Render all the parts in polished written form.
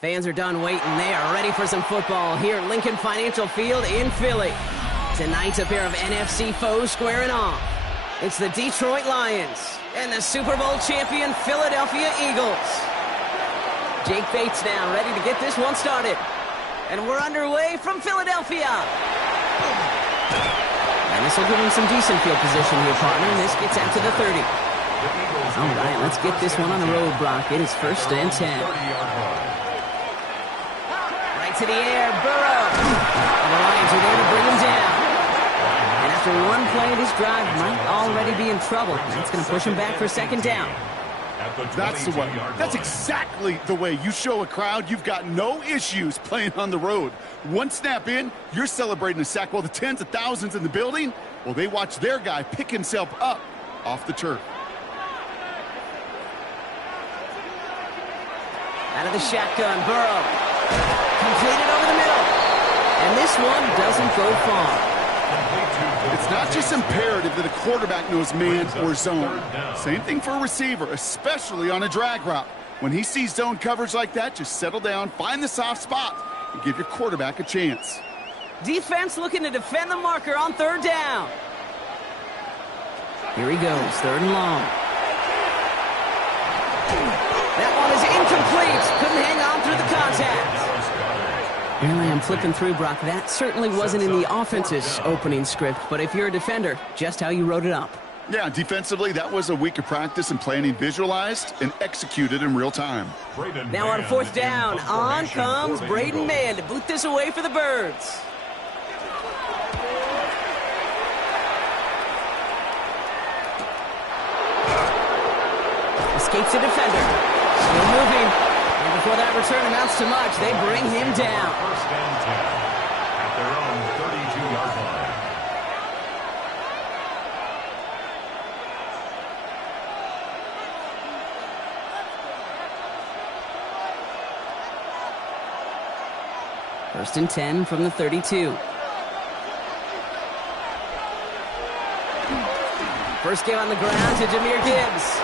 Fans are done waiting. They are ready for some football here at Lincoln Financial Field in Philly. Tonight's a pair of NFC foes squaring off. It's the Detroit Lions and the Super Bowl champion Philadelphia Eagles. Jake Bates now ready to get this one started. And we're underway from Philadelphia. And this will give him some decent field position here, partner. And this gets out to the 30. All right, let's get this one on the road, Brock. It is 1st and 10. Right to the air, Burrow. And the Lions are there to bring him down. And after one play, this drive might already be in trouble. That's going to push him back for 2nd down. That's the way. That's exactly the way you show a crowd you've got no issues playing on the road. One snap in, you're celebrating a sack while the tens of thousands in the building, well, they watch their guy pick himself up off the turf. Out of the shotgun, Burrow. Completed over the middle. And this one doesn't go far. It's not just imperative that a quarterback knows man or zone. Same thing for a receiver, especially on a drag route. When he sees zone coverage like that, just settle down, find the soft spot, and give your quarterback a chance. Defense looking to defend the marker on 3rd down. Here he goes, 3rd and long. That one is incomplete. Couldn't hang on through the contact. Here I am flipping through, Brock. That certainly wasn't in the offense's opening script, but if you're a defender, just how you wrote it up. Yeah, defensively, that was a week of practice and planning visualized and executed in real time. Now on 4th down, on comes Braden Mann to boot this away for the Birds. Escapes a defender. Still moving. And before that return amounts to much, they bring him down. 1st and 10 at their own 32-yard line. First and 10 from the 32. First game on the ground to Jahmyr Gibbs.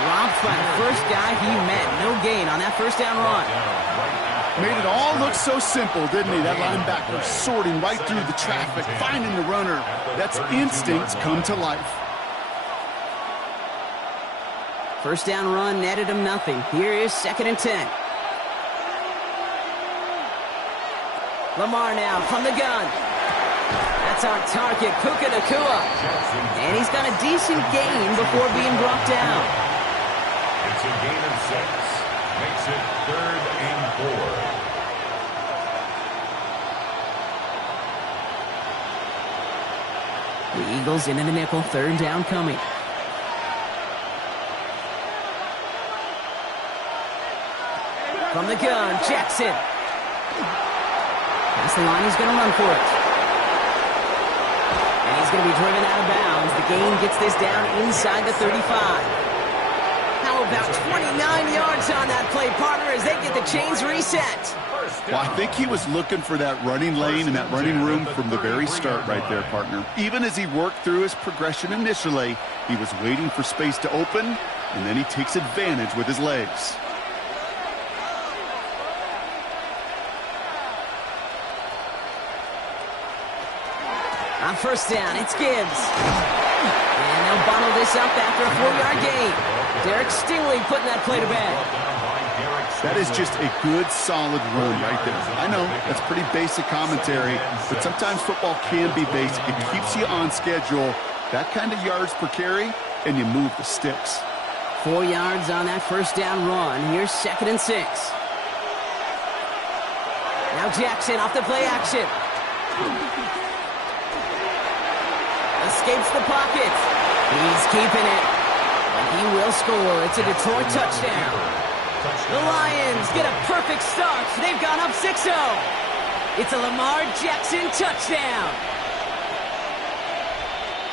Dropped by the first guy he met. No gain on that 1st down run. Made it all look so simple, didn't he? That linebacker sorting right through the traffic, finding the runner. That's instincts come to life. 1st down run netted him nothing. Here is 2nd and 10. Lamar now from the gun. That's our target, Puka Nacua. And he's got a decent gain before being brought down. It's a gain of 6. Makes it 3rd and 4. The Eagles into the nickel, 3rd down coming. From the gun, Jackson. That's the line, he's going to run for it. And he's going to be driven out of bounds. The gain gets this down inside the 35. How about 29 yards on that play, partner, as they get the chains reset? Well, I think he was looking for that running lane and that running room from the very start right there, partner. Even as he worked through his progression initially, he was waiting for space to open, and then he takes advantage with his legs. On 1st down, it's Gibbs. And they'll bottle this up after a 4-yard gain. Derek Stingley putting that play to bed. That is just a good, solid run right there. I know, that's pretty basic commentary, but sometimes football can be basic. It keeps you on schedule, that kind of yards per carry, and you move the sticks. 4 yards on that 1st down run. Here's 2nd and 6. Now Jackson off the play action. Escapes the pocket. He's keeping it. And he will score. It's a Detroit touchdown. The Lions get a perfect start. They've gone up 6-0. It's a Lamar Jackson touchdown.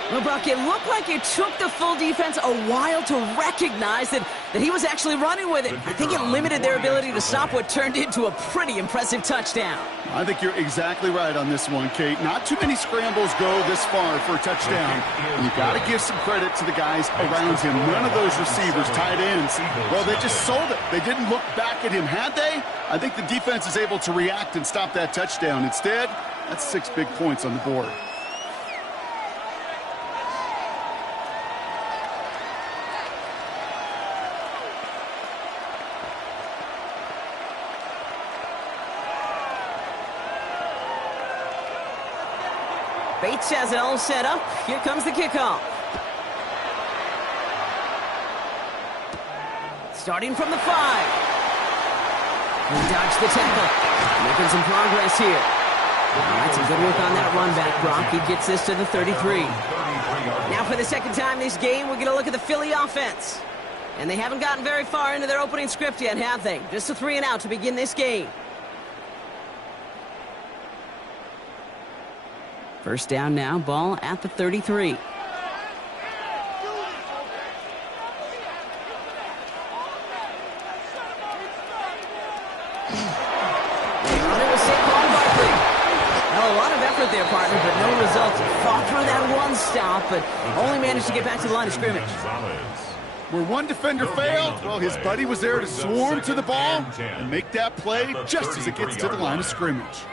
Well, Brock, it looked like it took the full defense a while to recognize that he was actually running with it. I think it limited their ability to stop what turned into a pretty impressive touchdown. I think you're exactly right on this one, Kate. Not too many scrambles go this far for a touchdown. And you got to give some credit to the guys around him. None of those receivers, tight ends, well, they just sold it. They didn't look back at him. Had they? I think the defense is able to react and stop that touchdown. Instead, that's 6 big points on the board. Bates has it all set up. Here comes the kickoff. Starting from the 5. He dodged the tackle. Making some progress here. That's some good work on that run back, Brock. He gets this to the 33. Now for the second time this game, we're going to look at the Philly offense. And they haven't gotten very far into their opening script yet, have they? Just a 3 and out to begin this game. First down now, ball at the 33. It was Saquon Barkley. Well, a lot of effort there, partner, but no results. Fought through that one stop, but only managed to get back to the line of scrimmage. Where one defender failed, well, his buddy was there to swarm to the ball and make that play just as it gets to the line of scrimmage.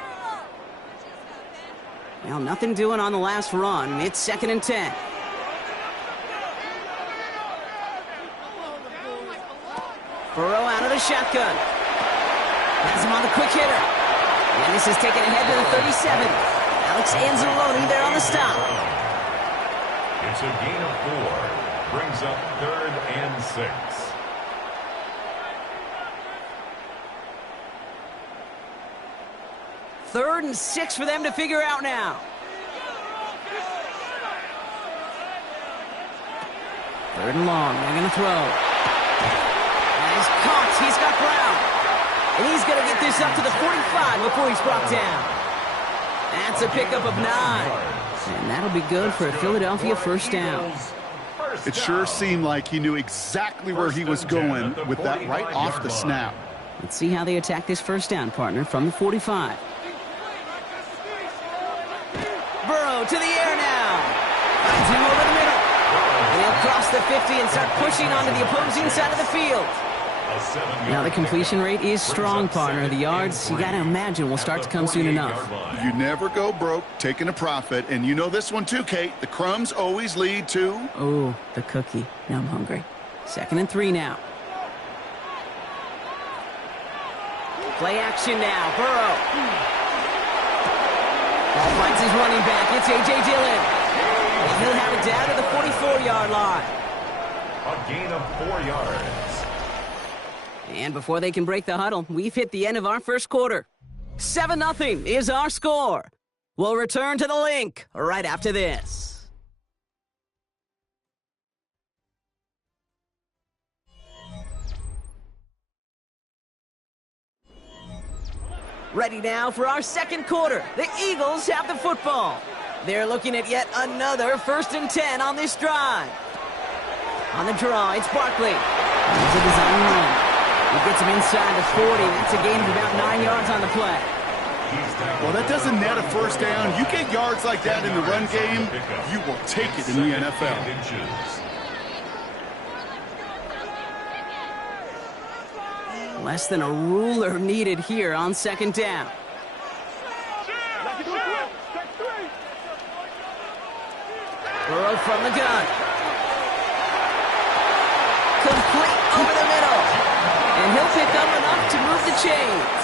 Well, nothing doing on the last run. It's 2nd and 10. Burrow out of the shotgun. Has him on the quick hitter. And this is taken ahead to the 37. Alex Anzalone there on the stop. It's a gain of 4. Brings up 3rd and 6. Third and 6 for them to figure out now. Third and long. They're going to throw. And he's caught. He's got ground. And he's going to get this up to the 45 before he's brought down. That's a pickup of 9. And that'll be good for a Philadelphia first down. It sure seemed like he knew exactly where he was going with that right off the snap. Let's see how they attack this first down, partner, from the 45. Burrow to the air now. Finds him over the middle. And he'll cross the 50 and start pushing onto the opposing side of the field. Now the completion rate is strong, partner. The yards, you got to imagine, will start to come soon enough. You never go broke taking a profit. And you know this one too, Kate. The crumbs always lead to... Oh, the cookie. Now I'm hungry. 2nd and 3 now. Play action now. Burrow. Ball finds his running back. It's A.J. Dillon. And he'll have it down to the 44-yard line. A gain of 4 yards. And before they can break the huddle, we've hit the end of our first quarter. 7-0 is our score. We'll return to the link right after this. Ready now for our second quarter. The Eagles have the football. They're looking at yet another 1st and 10 on this drive. On the draw, it's Barkley. He's a design run. He gets him inside the 40. That's a gain of about 9 yards on the play. Well, that doesn't net a first down. You get yards like that in the run game, you will take it in the NFL. Less than a ruler needed here on 2nd down. Burrow from the gun. Complete over the middle. And he'll pick up enough to move the chains.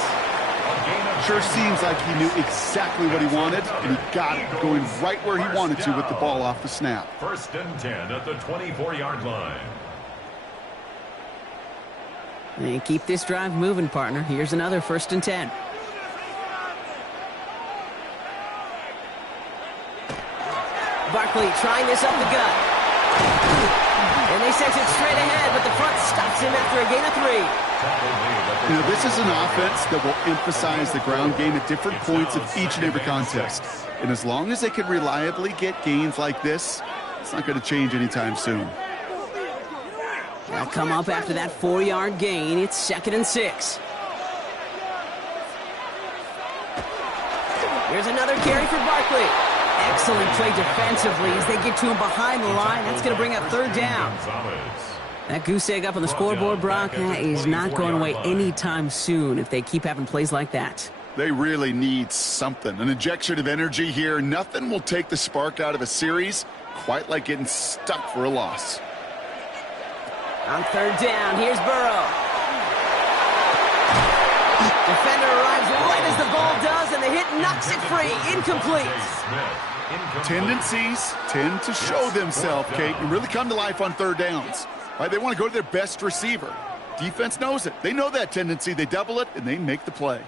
Sure seems like he knew exactly what he wanted, and he got it going right where he wanted to with the ball off the snap. 1st and 10 at the 24-yard line. And keep this drive moving, partner. Here's another 1st and 10. Barkley trying this up the gut. And they sense it straight ahead, but the front stops him after a gain of 3. You know, this is an offense that will emphasize the ground game at different points of each and every contest. And as long as they can reliably get gains like this, it's not going to change anytime soon. They'll come up after that 4-yard gain. It's 2nd and 6. Here's another carry for Barkley. Excellent play defensively as they get to him behind the line. That's going to bring up 3rd down. That goose egg up on the scoreboard, Brock, that is not going away anytime soon if they keep having plays like that. They really need something. An injection of energy here. Nothing will take the spark out of a series quite like getting stuck for a loss. On 3rd down, here's Burrow. Defender arrives right as the ball does, and the hit knocks it free. Incomplete. Tendencies tend to show themselves, Kate, and really come to life on 3rd downs. Right? They want to go to their best receiver. Defense knows it. They know that tendency. They double it, and they make the play.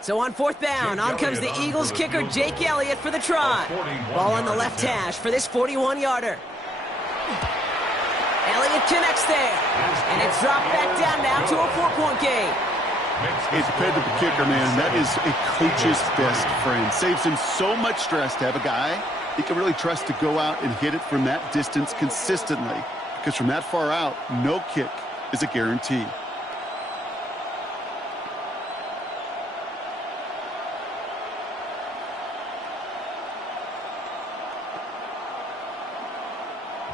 So on 4th down, on comes the Eagles kicker, Jake Elliott, for the try. Ball on the left hash for this 41-yarder. Elliott connects there, and it's dropped back down now to a 4-point game. A dependable kicker, man. That is a coach's best friend. Saves him so much stress to have a guy he can really trust to go out and hit it from that distance consistently. Because from that far out, no kick is a guarantee.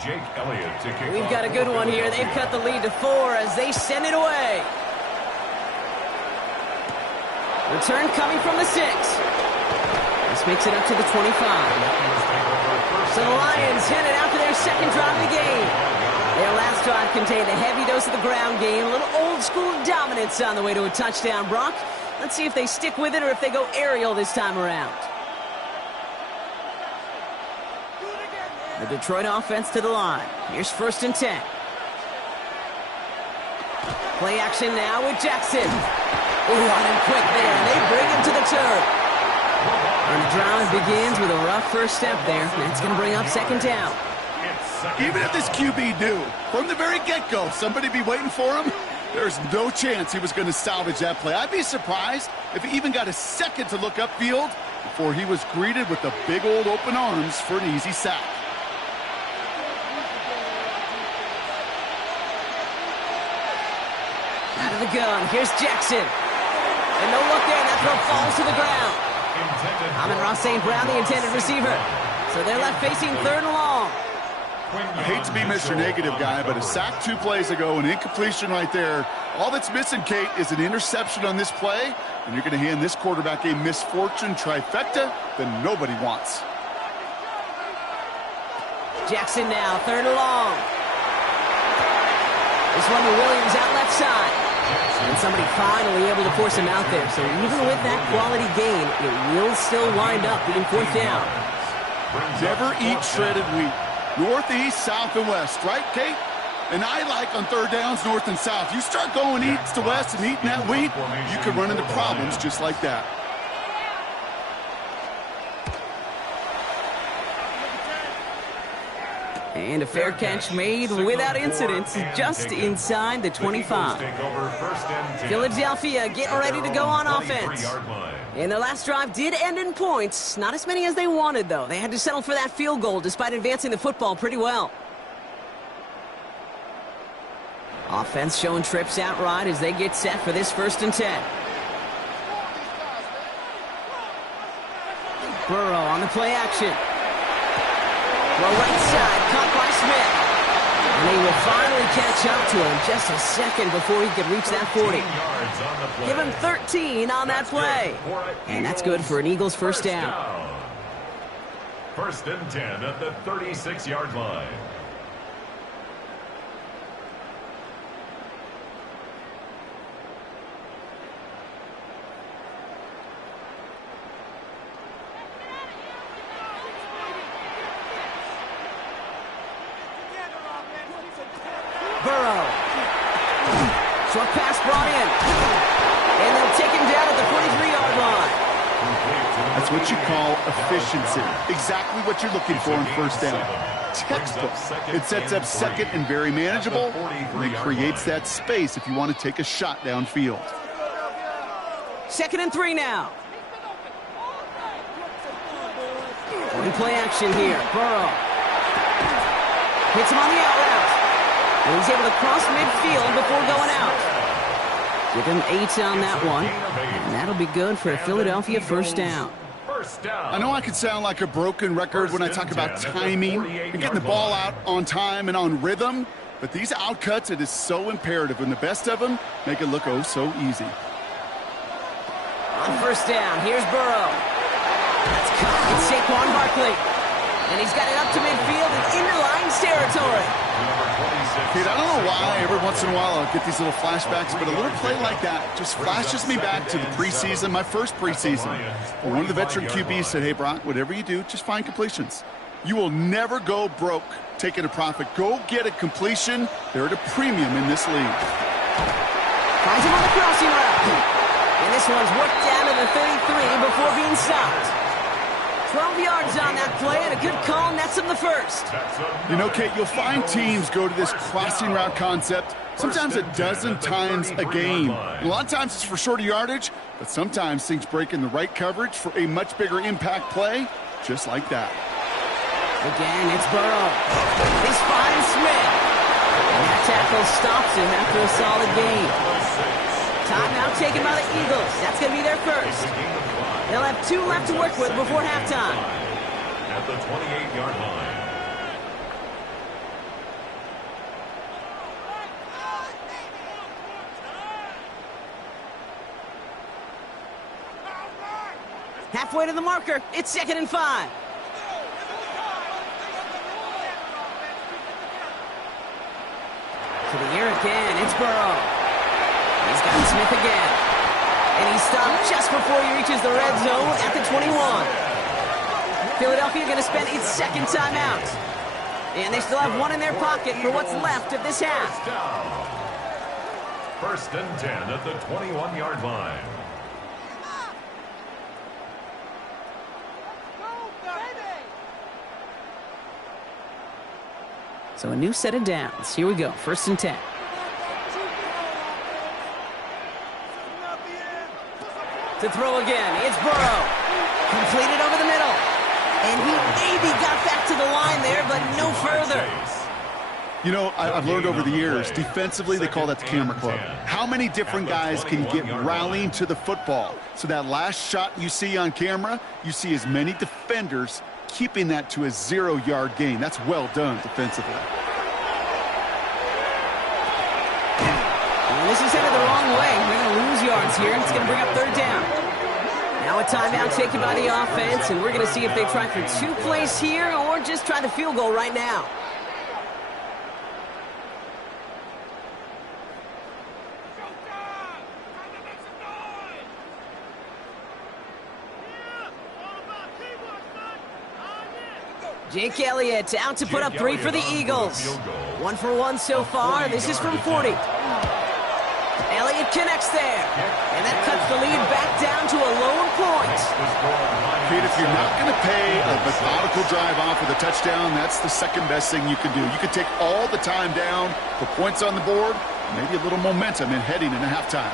Jake Elliott to kick. We've got a good one here. They've cut the lead to 4 as they send it away. Return coming from the 6. This makes it up to the 25. So the Lions headed out for their 2nd drive of the game. Their last drive contained a heavy dose of the ground game, a little old-school dominance on the way to a touchdown, Brock. Let's see if they stick with it or if they go aerial this time around. The Detroit offense to the line. Here's 1st and 10. Play action now with Jackson. Ooh, on him quick there, and they bring him to the turf. And the drive begins with a rough first step there. That's going to bring up 2nd down. Even if this QB knew from the very get-go somebody be waiting for him, there's no chance he was going to salvage that play. I'd be surprised if he even got a second to look upfield before he was greeted with the big old open arms for an easy sack. Out of the gun, here's Jackson. And no look there, that throw falls to the ground. Amon-Ra St. Brown, the intended receiver. So they're left facing 3rd and long. I hate to be Mr. Negative guy, but a sack 2 plays ago, an incompletion right there. All that's missing, Kate, is an interception on this play, and you're going to hand this quarterback a misfortune trifecta that nobody wants. Jackson now, 3rd and long. This one to Williams out left side. And somebody finally able to force him out there. So even with that quality gain, it will still wind up being 4th down. Never eat shredded wheat. North, east, south, and west, right, Kate? And I like on 3rd downs, north and south. You start going east to west and eating that wheat, you can run into problems just like that. And a fair catch made without incident, just inside the 25. Philadelphia getting ready to go on offense. And their last drive did end in points. Not as many as they wanted, though. They had to settle for that field goal despite advancing the football pretty well. Offense showing trips outright as they get set for this 1st and 10. Burrow on the play action. Well, right side, caught by Smith. And he will finally catch up to him just a second before he could reach that 40. Give him 13 on that play. And that's good for an Eagles 1st down. 1st and 10 at the 36-yard line. Burrow. Short pass brought in. And they'll take him down at the 43-yard line. That's what you call efficiency. Exactly what you're looking for in 1st down. textbook. It sets up second and very manageable, and it creates that space if you want to take a shot downfield. 2nd and 3 now. One play action here. Burrow hits him on the out route. And he's able to cross midfield before going out. Give him 8 on that one. And that'll be good for a Philadelphia first down. I know I can sound like a broken record when I talk about timing and getting the ball out on time and on rhythm, but these outcuts, it is so imperative, and the best of them make it look oh so easy. On first down, here's Burrow. That's caught. It's Saquon Barkley. And he's got it up to midfield and into Lions territory. Kid, I don't know why every once in a while I'll get these little flashbacks, but a little play like that just flashes me back to the preseason, my first preseason. One of the veteran QBs said, hey, Brock, whatever you do, just find completions. You will never go broke taking a profit. Go get a completion. They're at a premium in this league. Finds him on the crossing route. And this one's worked down to the 33 before being stopped. 12 yards on that play, and a good call nets him the first. You know, Kate, you'll find teams go to this crossing route concept sometimes a dozen times a game. A lot of times it's for shorter yardage, but sometimes things break in the right coverage for a much bigger impact play, just like that. Again, it's Burrow. He's fine Smith. And that tackle stops him after a solid gain. Timeout taken by the Eagles. That's going to be their first. They'll have 2 left to work with before halftime. At the 28-yard line. Halfway to the marker. It's 2nd and 5. To the air again. It's Burrow. He's got Smith again. And he's stopped just before he reaches the red zone at the 21. Philadelphia going to spend its 2nd timeout. And they still have 1 in their pocket for what's left of this half. 1st and 10 at the 21-yard line. So a new set of downs. Here we go. 1st and 10. To throw again, it's Burrow. Completed over the middle. And he maybe got back to the line there, but no further. You know, I've learned over the years, defensively, they call that the camera club. How many different guys can get rallying to the football? So that last shot you see on camera, you see as many defenders keeping that to a 0-yard gain. That's well done defensively. And this is headed the wrong way. We're going to lose yards here, and it's going to bring up 3rd down. Now a timeout taken by the offense, and we're going to see if they try for 2 plays here or just try the field goal right now. Jake Elliott out to put up 3 for the Eagles. 1 for 1 so far. This is from 40. Elliott connects there. And that cuts the lead back down to a lower point. Kate, if you're not going to pay a methodical drive off with a touchdown, that's the second best thing you can do. You can take all the time down, put points on the board, maybe a little momentum in heading into halftime.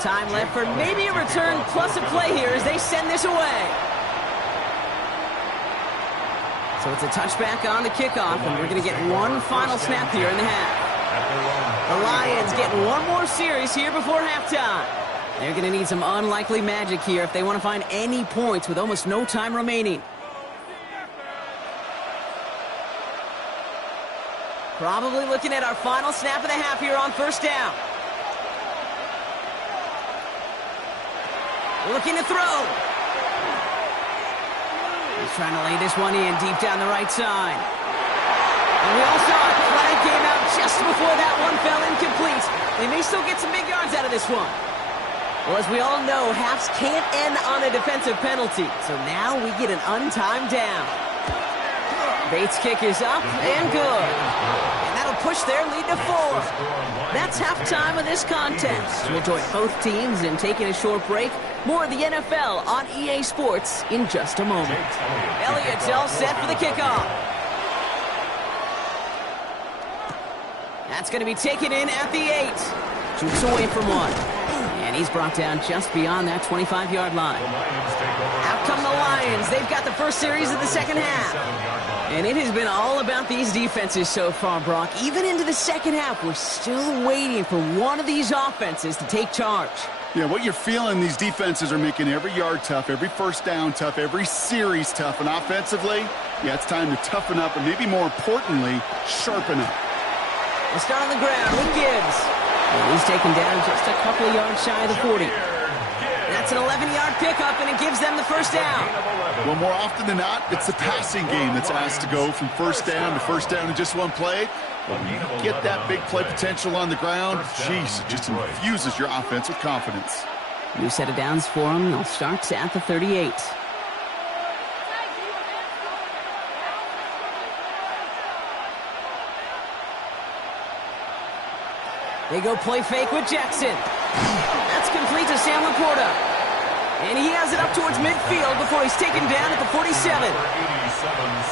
Time left for maybe a return plus a play here as they send this away. So it's a touchback on the kickoff, and we're going to get 1 final snap here in the half. The Lions getting 1 more series here before halftime. They're going to need some unlikely magic here if they want to find any points with almost no time remaining. Probably looking at our final snap of the half here on 1st down. Looking to throw. He's trying to lay this one in deep down the right side. And we all saw it. Flag came out just before that one fell incomplete. They may still get some big yards out of this one. Well, as we all know, halves can't end on a defensive penalty. So now we get an untimed down. Bates' kick is up and good. And that'll push their lead to 4. That's halftime of this contest. We'll join both teams in taking a short break. More of the NFL on EA Sports in just a moment. Elliott's all set for the kickoff. That's going to be taken in at the 8. Shoots away from one. And he's brought down just beyond that 25-yard line. Out come the Lions. They've got the first series of the second half. And it has been all about these defenses so far, Brock. Even into the second half, we're still waiting for one of these offenses to take charge. Yeah, what you're feeling, these defenses are making every yard tough, every first down tough, every series tough. And offensively, yeah, it's time to toughen up and maybe more importantly, sharpen up. We'll start on the ground with Gibbs. And he's taken down just a couple of yards shy of the 40. That's an 11-yard pickup, and it gives them the first down. Well, more often than not, it's the passing game that's asked to go from first down in just one play. But when you get that big play potential on the ground, geez, it just infuses your offense with confidence. New set of downs for them. They'll start at the 38. They go play fake with Jackson. That's complete to Sam Laporta. And he has it up towards midfield before he's taken down at the 47.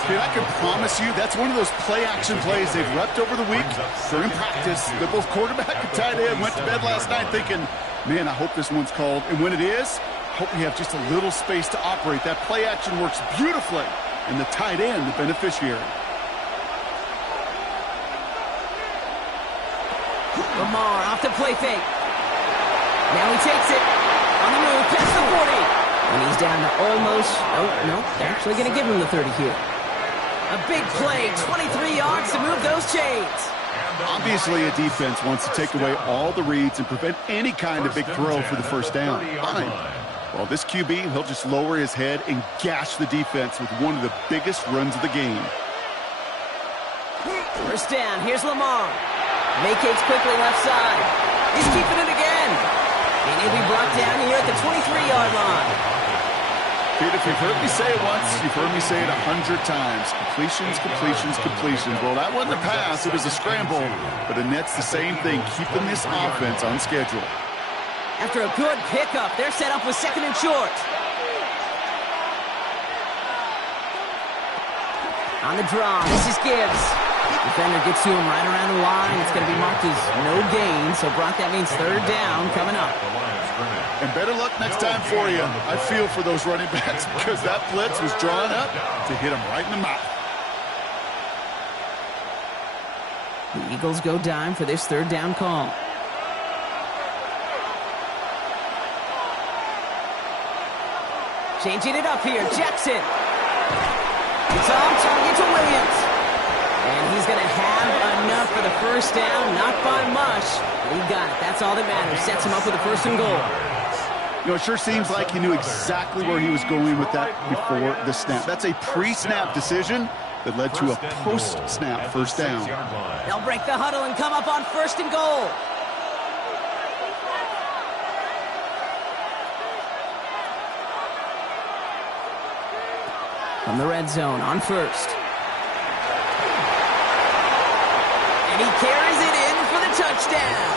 Dude, I can promise you that's one of those play-action plays they've repped over the week. They're in practice. They're both quarterback and tight end. Went to bed last night thinking, man, I hope this one's called. And when it is, I hope we have just a little space to operate. That play-action works beautifully. And the tight end, the beneficiary. Lamar off to play fake. Now he takes it on the move past the 40. And he's down to almost, oh, no, they're actually going to give him the 30 here. A big play, 23 yards to move those chains. Obviously, a defense wants to take away all the reads and prevent any kind of big throw for the first down. Fine. Well, this QB, he'll just lower his head and gash the defense with one of the biggest runs of the game. First down, here's Lamar. Vacates quickly left side. He's keeping it again. And he'll be brought down here at the 23-yard line. Pete, if you've heard me say it once, you've heard me say it 100 times. Completions, completions, completions. Well, that wasn't a pass. It was a scramble. But the net's the same thing, keeping this offense on schedule. After a good pickup, they're set up with second and short. On the draw, this is Gibbs. Defender gets to him right around the line. It's going to be marked as no gain. So, Brock, that means third down coming up. And better luck next time for you. I feel for those running backs because that blitz was drawn up to hit him right in the mouth. The Eagles go dime for this third down call. Changing it up here, Jackson. It's on target to Williams. And he's going to have enough for the first down, not by much. He got it. That's all that matters. Sets him up with a first and goal. You know, it sure seems like he knew exactly where he was going with that before the snap. That's a pre-snap decision that led to a post-snap first down. They'll break the huddle and come up on first and goal. From the red zone on first. And he carries it in for the touchdown.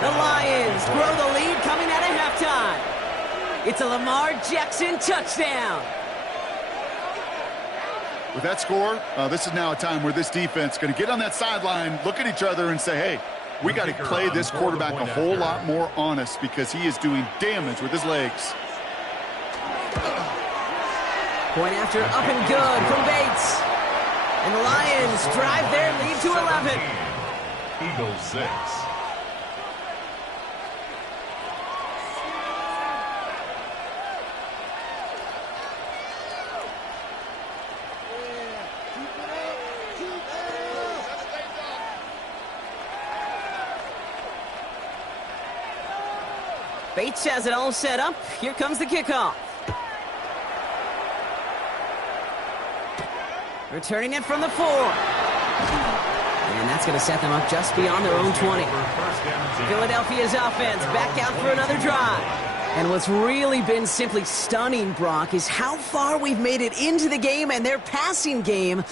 The Lions grow the lead coming out of halftime. It's a Lamar Jackson touchdown. With that score, this is now a time where this defense is going to get on that sideline, look at each other and say, hey, we got to play this quarterback a whole lot more honest because he is doing damage with his legs. Point after up and good from Bates. And the Lions drive their lead to 11. Eagles 6. Bates has it all set up. Here comes the kickoff. Returning it from the 4. And that's going to set them up just beyond their own 20. Philadelphia's offense back out for another drive. And what's really been simply stunning, Brock, is how far we've made it into the game, and their passing game,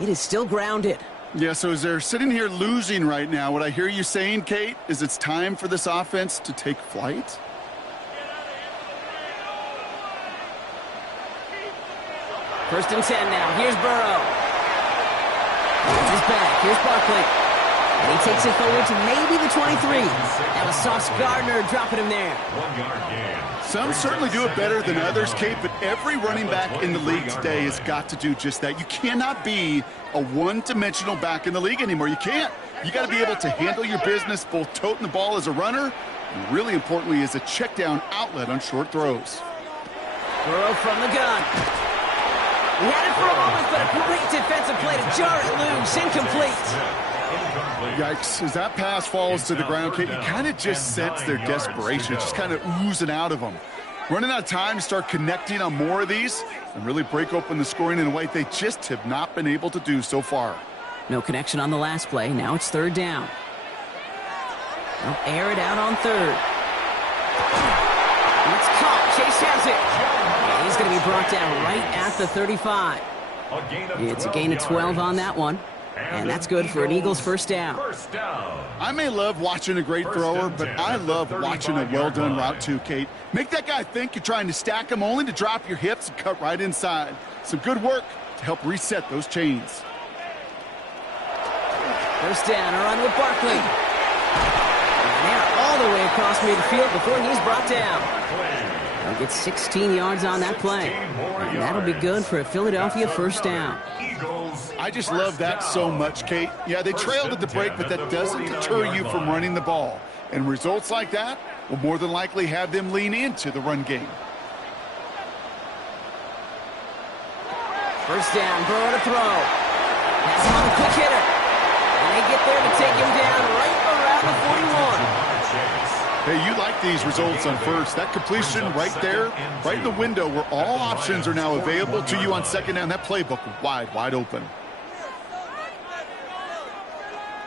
it is still grounded. Yeah, so as they're sitting here losing right now, what I hear you saying, Kate, is it's time for this offense to take flight? First and 10 now. Here's Burrow. He's back. Here's Barkley. And he takes it forward to maybe the 23. That was Sauce Gardner dropping him there. 1 yard gain. Some certainly do it better than others, Kate, but every running back in the league today has got to do just that. You cannot be a one-dimensional back in the league anymore. You can't. You got to be able to handle your business, both toting the ball as a runner, and really importantly as a check-down outlet on short throws. Burrow from the gun. He had it for a moment, but a great defensive play to jar it loose. Incomplete. Yikes. As that pass falls to the ground, Kate, you kind of just sense their desperation. It's just kind of oozing out of them. Running out of time to start connecting on more of these and really break open the scoring in a way they just have not been able to do so far. No connection on the last play. Now it's third down. They'll air it out on third. It's caught. Chase has it. And he's going to be brought down right at the 35. It's a gain of 12 on that one. And that's good for an Eagles first down. I may love watching a great thrower, but I love watching a well-done route too, Kate. Make that guy think you're trying to stack him only to drop your hips and cut right inside. Some good work to help reset those chains. First down, a run with Barkley. And they're all the way across midfield before he's brought down. They'll get 16 yards on that play. And that'll be good for a Philadelphia first down. I just love that so much, Kate. Yeah, they trailed at the break, but that doesn't deter you from running the ball. And results like that will more than likely have them lean into the run game. First down, Burrow to throw. Has him on the quick hitter. And they get there to take him down right around the 41. Hey, you like these results on first. That completion right there, right in the window where all options are now available to you on second down. That playbook wide open.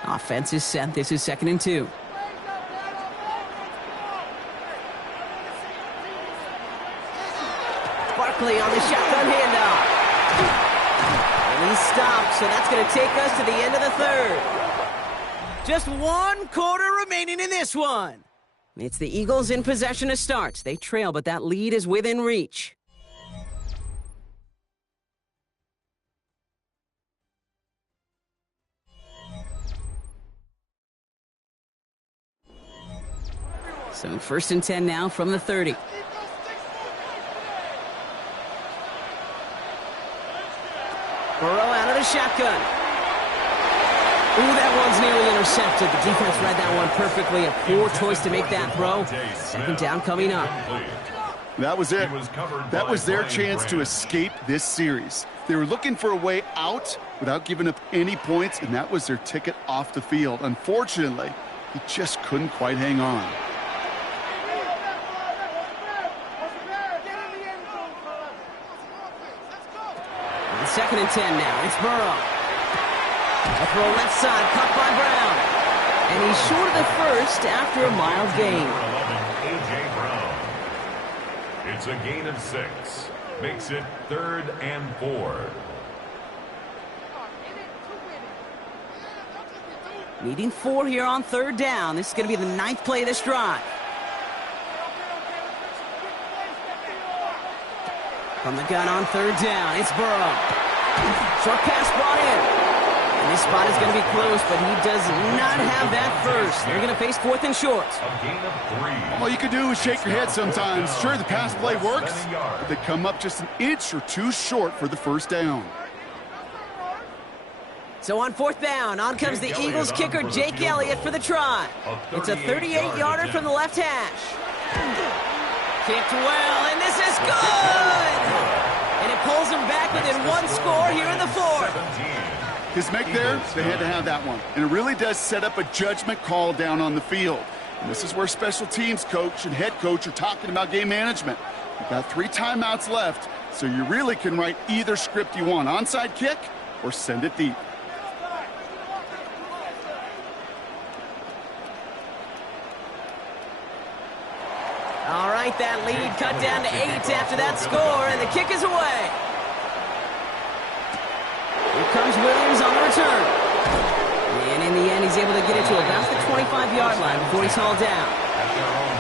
Offense is set. This is 2nd and 2. Barkley on the shotgun handoff. And he stopped, so that's going to take us to the end of the third. Just 1 quarter remaining in this one. It's the Eagles in possession to start. They trail, but that lead is within reach. So first and 10 now from the 30. Burrow out of the shotgun. Ooh, that one's nearly intercepted. The defense read that one perfectly. A poor choice to make that throw. Second down coming up. That was it. That was their chance to escape this series. They were looking for a way out without giving up any points, and that was their ticket off the field. Unfortunately, he just couldn't quite hang on. Second and 10 now. It's Burrow. A throw left side, caught by Brown. And he's short of the first after a mild gain. A.J. Brown. It's a gain of 6. Makes it 3rd and 4. Needing 4 here on third down. This is going to be the 9th play of this drive. From the gun on third down, it's Burrow. Short pass brought in. And this spot is going to be close, but he does not have that first. They're going to face 4th and short. A gain of 3. All you can do is shake your head sometimes. Sure, the pass play works, but they come up just an inch or two short for the first down. So on 4th down, on comes the Eagles kicker, Jake Elliott, for the try. It's a 38-yarder from the left hash. Kicked well, and this is good! And it pulls them back within 1 score here in the 4th. His make there, they had to have that one. And it really does set up a judgment call down on the field. And this is where special teams coach and head coach are talking about game management. You've got 3 timeouts left, so you really can write either script you want. Onside kick or send it deep. take that lead cut down to 8 after that score, and the kick is away. Here comes Williams on the return. And in the end, he's able to get it to about the 25-yard line before he's hauled down.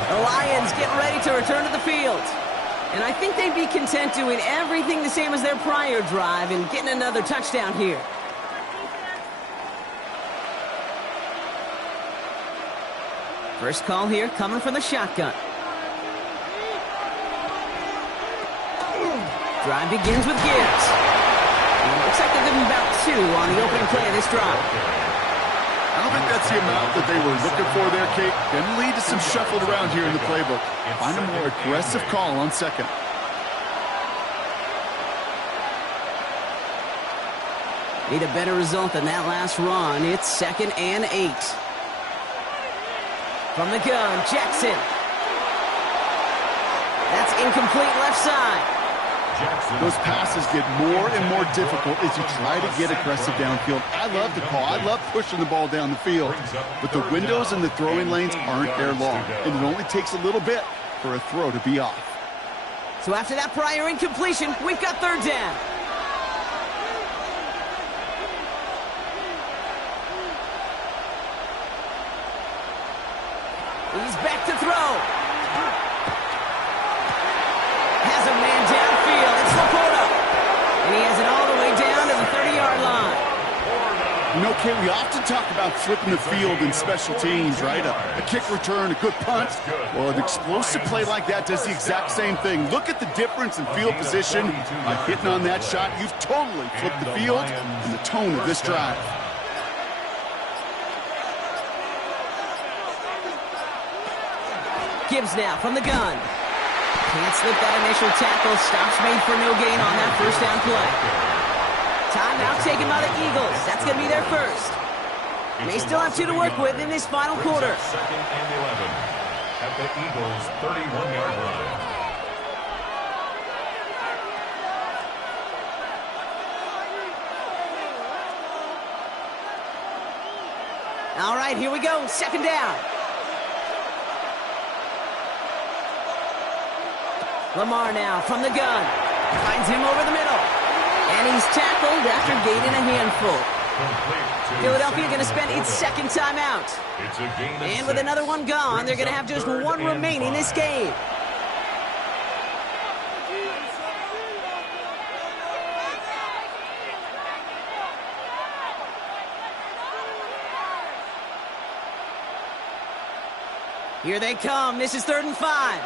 The Lions get ready to return to the field. And I think they'd be content doing everything the same as their prior drive and getting another touchdown here. First call here coming from the shotgun. Drive begins with Gibbs. And it looks like they'll give him about 2 on the opening play of this drive. I don't think that's the amount that they were looking for there, Kate. Going to lead to some shuffling around here in the playbook. Find a more aggressive call on second. Need a better result than that last run. It's 2nd and 8. From the gun, Jackson. That's incomplete left side. Those passes get more and more difficult as you try to get aggressive downfield. I love the call. I love pushing the ball down the field. But the windows in the throwing lanes aren't there long. And it only takes a little bit for a throw to be off. So after that prior incompletion, we've got 3rd down. He's back to throw. Has a man downfield. It's Laporta. And he has it all the way down to the 30-yard line. You know, Kate, we often talk about flipping the field in special teams, right? A kick return, a good punt. Well, an explosive play like that does the exact same thing. Look at the difference in field position. By hitting on that shot, you've totally flipped the field and the tone of this drive. Gibbs now from the gun. Can't slip that initial tackle. Stops made for no gain on that first down play. Timeout taken by the Eagles. That's going to be their first. They still have 2 to work with in this final quarter. 2nd and 11 at the Eagles' 31-yard line. All right, here we go. 2nd down. Lamar now from the gun. Finds him over the middle. And he's tackled after gaining a handful. Philadelphia going to spend its 2nd timeout. And with another one gone, they're going to have just 1 remaining this game. Here they come. This is 3rd and 5.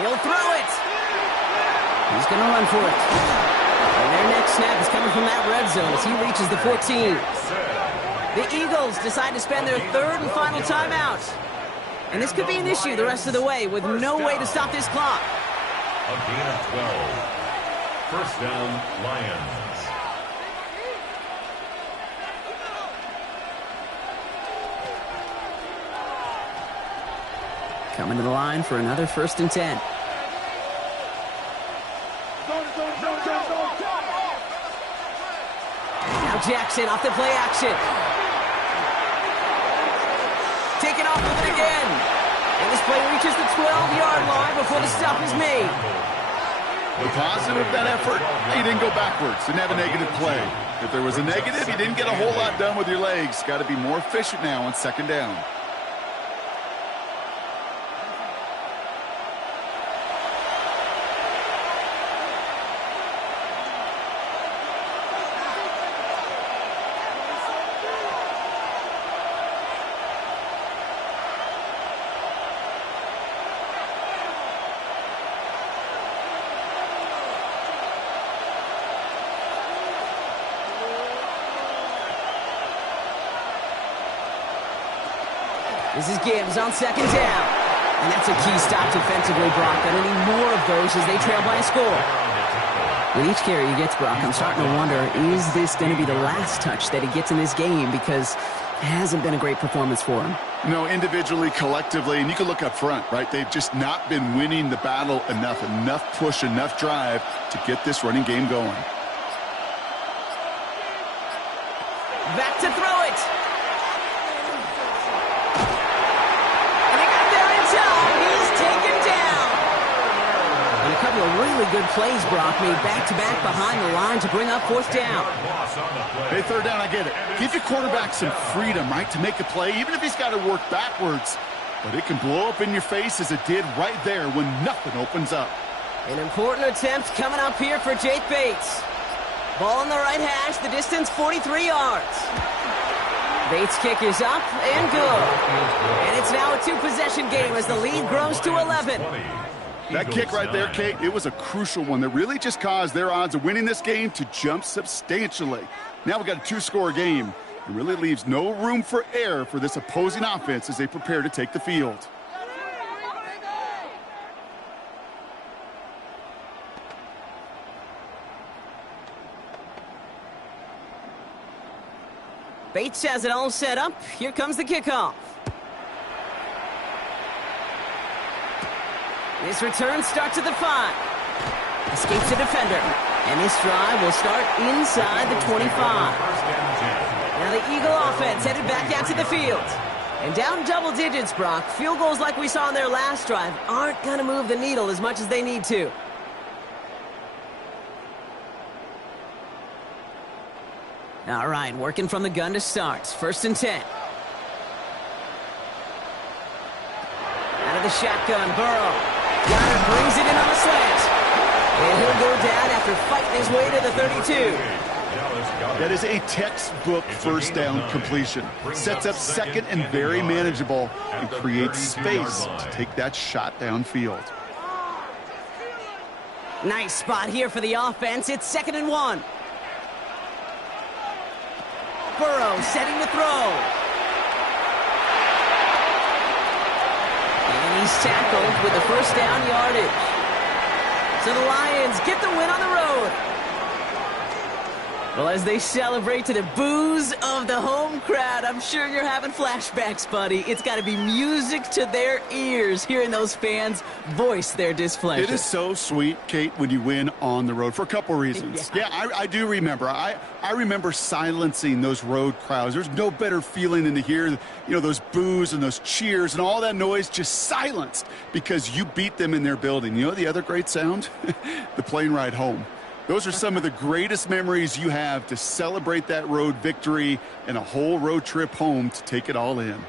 He'll throw it. He's going to run for it. And their next snap is coming from that red zone as he reaches the 14. The Eagles decide to spend their 3rd and final timeout. And this could be an issue the rest of the way with no way to stop this clock. A gain of 12. First down, Lions. Coming to the line for another 1st and 10. Now Jackson off the play action. Taken off with it again. And this play reaches the 12-yard line before the stop is made. The positive of that effort, he didn't go backwards, didn't have a negative play. If there was a negative, you didn't get a whole lot done with your legs. Got to be more efficient now on 2nd down. This is Gibbs on 2nd down. And that's a key stop defensively, Brock. Gonna need more of those as they trail by a score. With each carry he gets, Brock, I'm starting to wonder, is this going to be the last touch that he gets in this game? Because it hasn't been a great performance for him. No, individually, collectively, and you can look up front, right? They've just not been winning the battle enough push, enough drive to get this running game going. Back to throw it. really good plays, Brock, made back-to-back behind the line to bring up fourth down. Hey, third down, I get it. Give your quarterback some freedom, right, to make a play, even if he's got to work backwards. But it can blow up in your face as it did right there when nothing opens up. An important attempt coming up here for Jake Bates. Ball on the right hash, the distance 43 yards. Bates' kick is up and good. And it's now a two-possession game as the lead grows to 11. That kick right there, Kate, it was a crucial one that really just caused their odds of winning this game to jump substantially. Now we've got a two-score game. It really leaves no room for error for this opposing offense as they prepare to take the field. Bates has it all set up. Here comes the kickoff. This return starts at the 5. Escapes the defender. And this drive will start inside the 25. Now the Eagle offense headed back out to the field. And down double digits, Brock. Field goals like we saw in their last drive aren't going to move the needle as much as they need to. All right, working from the gun to start. 1st and 10. Out of the shotgun, Burrow. Goddard brings it in on a slant. And he'll go down after fighting his way to the 32. That is a textbook first down completion. Sets up second and very manageable and creates space to take that shot downfield. Nice spot here for the offense. It's 2nd and 1. Burrow setting to throw. And he's tackled with the first down yardage. So the Lions get the win on the road. Well, as they celebrate to the boos of the home crowd, I'm sure you're having flashbacks, buddy. It's got to be music to their ears hearing those fans voice their displeasure. It is so sweet, Kate, when you win on the road for a couple reasons. Yeah, I do remember. I remember silencing those road crowds. There's no better feeling than to hear, those boos and those cheers and all that noise just silenced because you beat them in their building. You know the other great sound? The plane ride home. Those are some of the greatest memories you have to celebrate that road victory and a whole road trip home to take it all in.